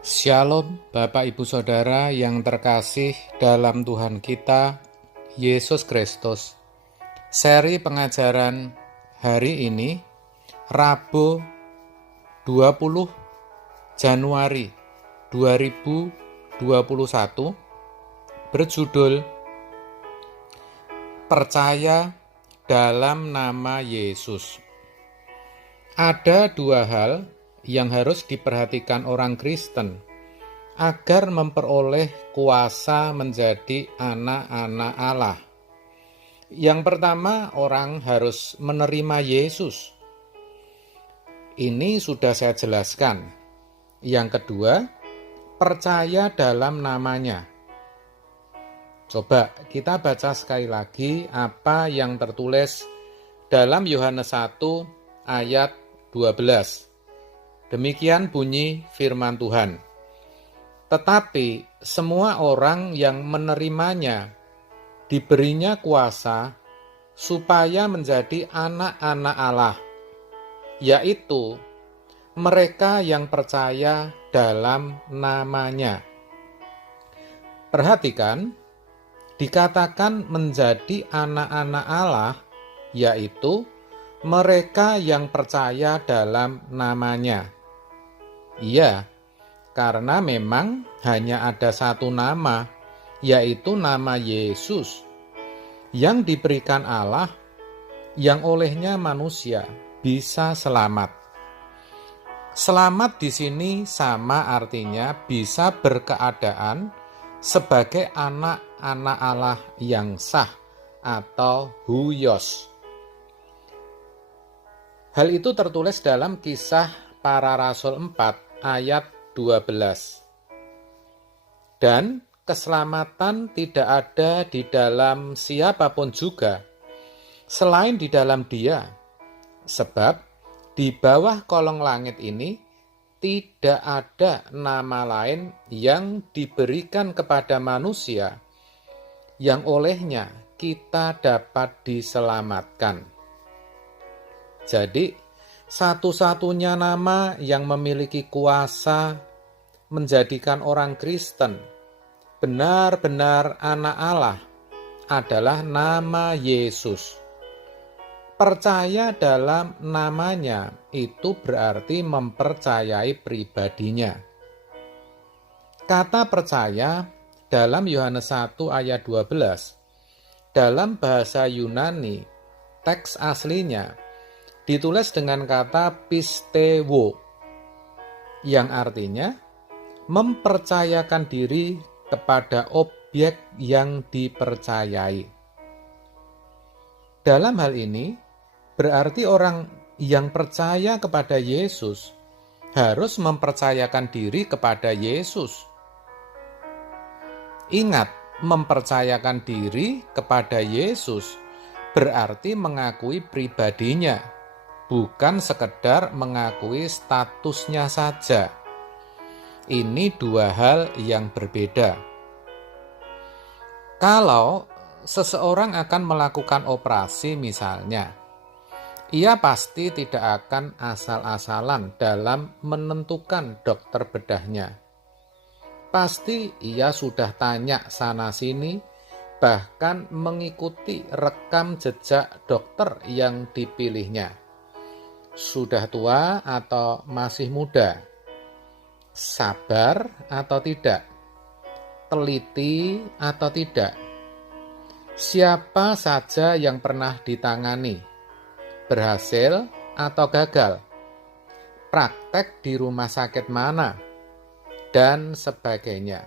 Shalom Bapak Ibu Saudara yang terkasih dalam Tuhan kita, Yesus Kristus. Seri pengajaran hari ini, Rabu 20 Januari 2021, berjudul Percaya dalam nama Yesus. Ada dua hal yang harus diperhatikan orang Kristen agar memperoleh kuasa menjadi anak-anak Allah. Yang pertama, orang harus menerima Yesus. Ini sudah saya jelaskan. Yang kedua, percaya dalam namanya. Coba kita baca sekali lagi apa yang tertulis dalam Yohanes 1 ayat 12. Demikian bunyi firman Tuhan. Tetapi semua orang yang menerimanya diberinya kuasa supaya menjadi anak-anak Allah, yaitu mereka yang percaya dalam namanya. Perhatikan, dikatakan menjadi anak-anak Allah, yaitu mereka yang percaya dalam namanya. Iya, karena memang hanya ada satu nama, yaitu nama Yesus, yang diberikan Allah, yang olehnya manusia bisa selamat. Selamat di sini sama artinya bisa berkeadaan sebagai anak-anak Allah yang sah atau huios. Hal itu tertulis dalam Kisah Para Rasul 4 ayat 12. Dan keselamatan tidak ada di dalam siapapun juga selain di dalam Dia, sebab di bawah kolong langit ini tidak ada nama lain yang diberikan kepada manusia yang olehnya kita dapat diselamatkan. Jadi, satu-satunya nama yang memiliki kuasa menjadikan orang Kristen benar-benar anak Allah adalah nama Yesus. Percaya dalam namanya itu berarti mempercayai pribadinya. Kata percaya dalam Yohanes 1 ayat 12 dalam bahasa Yunani, teks aslinya ditulis dengan kata pistewo, yang artinya mempercayakan diri kepada objek yang dipercayai. Dalam hal ini, berarti orang yang percaya kepada Yesus harus mempercayakan diri kepada Yesus. Ingat, mempercayakan diri kepada Yesus berarti mengakui pribadinya, bukan sekedar mengakui statusnya saja. Ini dua hal yang berbeda. Kalau seseorang akan melakukan operasi misalnya, ia pasti tidak akan asal-asalan dalam menentukan dokter bedahnya. Pasti ia sudah tanya sana-sini, bahkan mengikuti rekam jejak dokter yang dipilihnya. Sudah tua atau masih muda? Sabar atau tidak? Teliti atau tidak? Siapa saja yang pernah ditangani? Berhasil atau gagal? Praktek di rumah sakit mana? Dan sebagainya.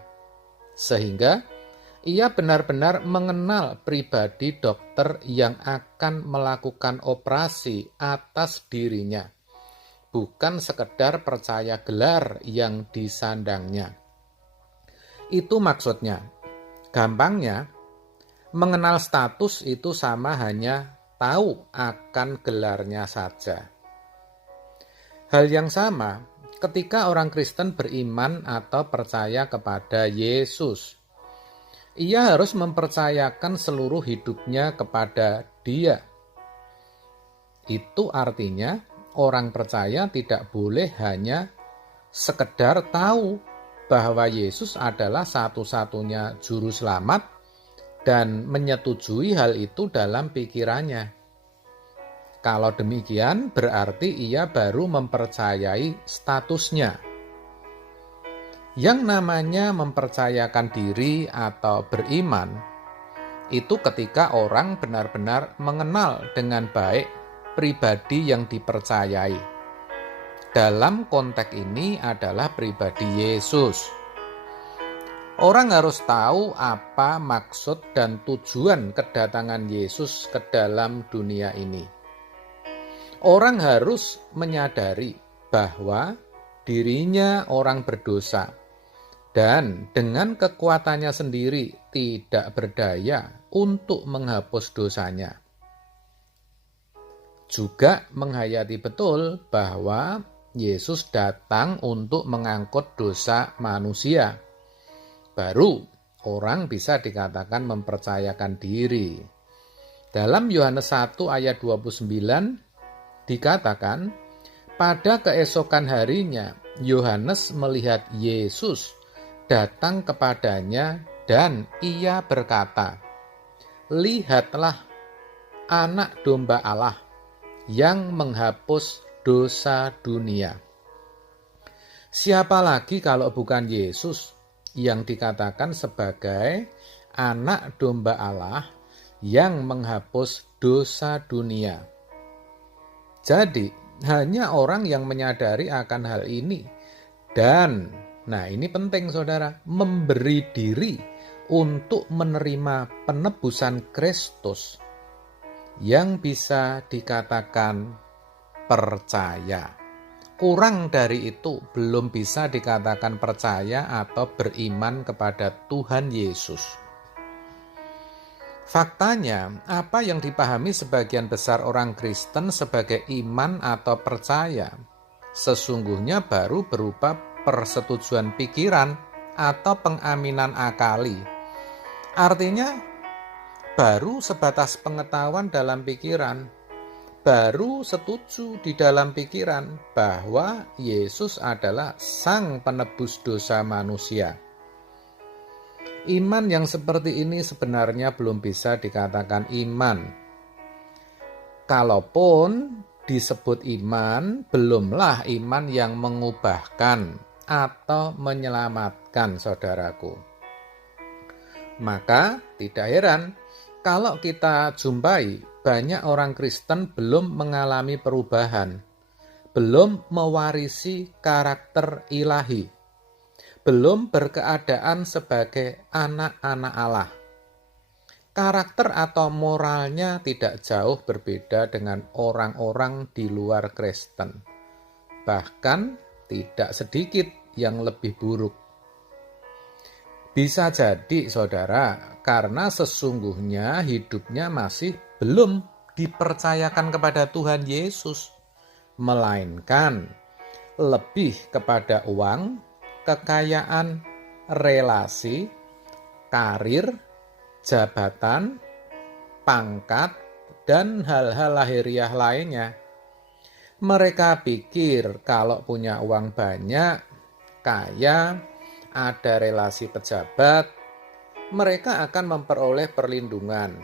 Sehingga ia benar-benar mengenal pribadi dokter yang akan melakukan operasi atas dirinya, bukan sekedar percaya gelar yang disandangnya. Itu maksudnya. Gampangnya, mengenal status itu sama hanya tahu akan gelarnya saja. Hal yang sama ketika orang Kristen beriman atau percaya kepada Yesus. Ia harus mempercayakan seluruh hidupnya kepada Dia. Itu artinya orang percaya tidak boleh hanya sekedar tahu bahwa Yesus adalah satu-satunya juru selamat dan menyetujui hal itu dalam pikirannya. Kalau demikian, berarti ia baru mempercayai statusnya. Yang namanya mempercayakan diri atau beriman, itu ketika orang benar-benar mengenal dengan baik pribadi yang dipercayai. Dalam konteks ini adalah pribadi Yesus. Orang harus tahu apa maksud dan tujuan kedatangan Yesus ke dalam dunia ini. Orang harus menyadari bahwa dirinya orang berdosa dan dengan kekuatannya sendiri tidak berdaya untuk menghapus dosanya. Juga menghayati betul bahwa Yesus datang untuk mengangkut dosa manusia. Baru orang bisa dikatakan mempercayakan diri. Dalam Yohanes 1 ayat 29 dikatakan, pada keesokan harinya Yohanes melihat Yesus datang kepadanya dan ia berkata, "Lihatlah anak domba Allah yang menghapus dosa dunia." Siapa lagi kalau bukan Yesus yang dikatakan sebagai anak domba Allah yang menghapus dosa dunia? Jadi, hanya orang yang menyadari akan hal ini dan, nah ini penting saudara, memberi diri untuk menerima penebusan Kristus yang bisa dikatakan percaya. Kurang dari itu belum bisa dikatakan percaya atau beriman kepada Tuhan Yesus. Faktanya, apa yang dipahami sebagian besar orang Kristen sebagai iman atau percaya, sesungguhnya baru berupa persetujuan pikiran atau pengaminan akali. Artinya, baru sebatas pengetahuan dalam pikiran, baru setuju di dalam pikiran bahwa Yesus adalah Sang Penebus dosa manusia. Iman yang seperti ini sebenarnya belum bisa dikatakan iman. Kalaupun disebut iman, belumlah iman yang mengubahkan atau menyelamatkan saudaraku. Maka tidak heran kalau kita jumpai banyak orang Kristen belum mengalami perubahan, belum mewarisi karakter ilahi, belum berkeadaan sebagai anak-anak Allah. Karakter atau moralnya tidak jauh berbeda dengan orang-orang di luar Kristen. Bahkan tidak sedikit yang lebih buruk. Bisa jadi saudara, karena sesungguhnya hidupnya masih belum dipercayakan kepada Tuhan Yesus, melainkan lebih kepada uang, kekayaan, relasi, karir, jabatan, pangkat, dan hal-hal lahiriah lainnya. Mereka pikir kalau punya uang banyak, kaya, ada relasi pejabat, mereka akan memperoleh perlindungan,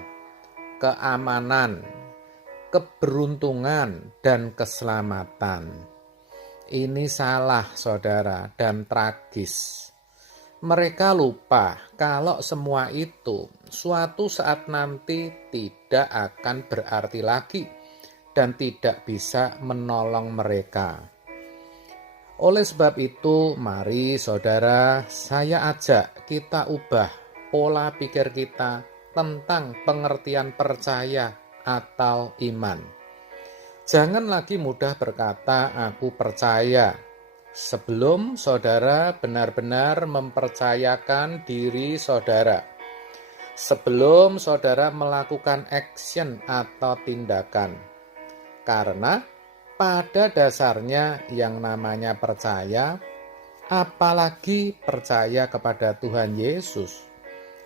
keamanan, keberuntungan, dan keselamatan. Ini salah saudara dan tragis. Mereka lupa kalau semua itu suatu saat nanti tidak akan berarti lagi dan tidak bisa menolong mereka. Oleh sebab itu, mari saudara, saya ajak kita ubah pola pikir kita tentang pengertian percaya atau iman. Jangan lagi mudah berkata, "Aku percaya," sebelum saudara benar-benar mempercayakan diri saudara. Sebelum saudara melakukan action atau tindakan. Karena pada dasarnya yang namanya percaya, apalagi percaya kepada Tuhan Yesus,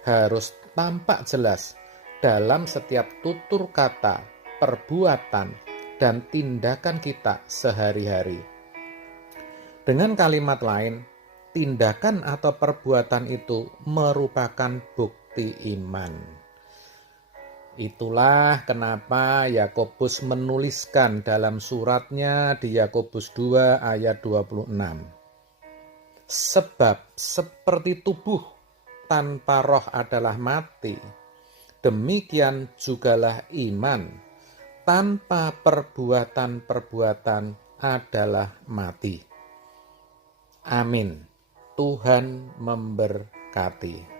harus tampak jelas dalam setiap tutur kata, perbuatan, dan tindakan kita sehari-hari. Dengan kalimat lain, tindakan atau perbuatan itu merupakan bukti iman. Itulah kenapa Yakobus menuliskan dalam suratnya di Yakobus 2 ayat 26. Sebab seperti tubuh tanpa roh adalah mati, demikian jugalah iman tanpa perbuatan-perbuatan adalah mati. Amin. Tuhan memberkati.